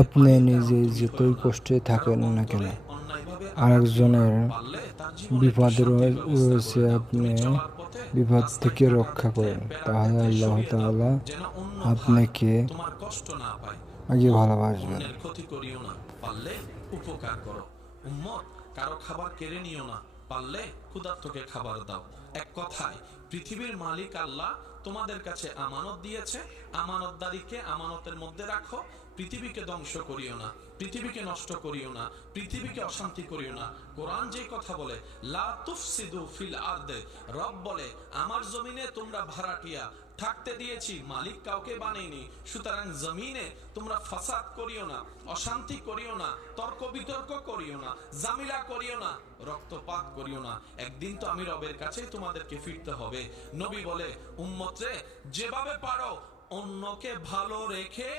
আপনি নিজে যতই কষ্টে থাকেন না কেন, আরেকজনের বিপদে রয়েছে, আপনি বিপদ থেকে রক্ষা করেন, তাহলে আল্লাহ তাআলা আপনাকে আগে ভালোবাসবেন। ক্ষতি করিও না, পারলে উপকার করো। উম্মত, কারো খাবার কেড়ে নিও না, পারলে ক্ষুধার্তকে খাবার দাও। এক কথায়, পৃথিবীর মালিক আল্লাহ তোমাদের কাছে আমানত দিয়েছে, আমানতদারিকে আমানতের মধ্যে রাখো। পৃথিবীকে ধ্বংস করিও না, পৃথিবীকে নষ্ট করিও না, পৃথিবীকে অশান্তি করিও না। কোরআন যে কথা বলে, লা তুফসিদু ফিল আরদে, রব বলে আমার জমিনে তোমরা ভাড়াটিয়া থাকতে দিয়েছি, মালিক কাউকে বানাইনি। সুতরাং জমিনে তোমরা ফাসাদ করিও না, অশান্তি করিও না, তর্ক বিতর্ক করিও না, জামিলা করিও না, রক্তপাত করিও না। একদিন তো আমি রবের কাছে তোমাদেরকে ফিরতে হবে। নবী বলে, উম্মত রে, যেভাবে পারো অন্যকে ভালো রেখে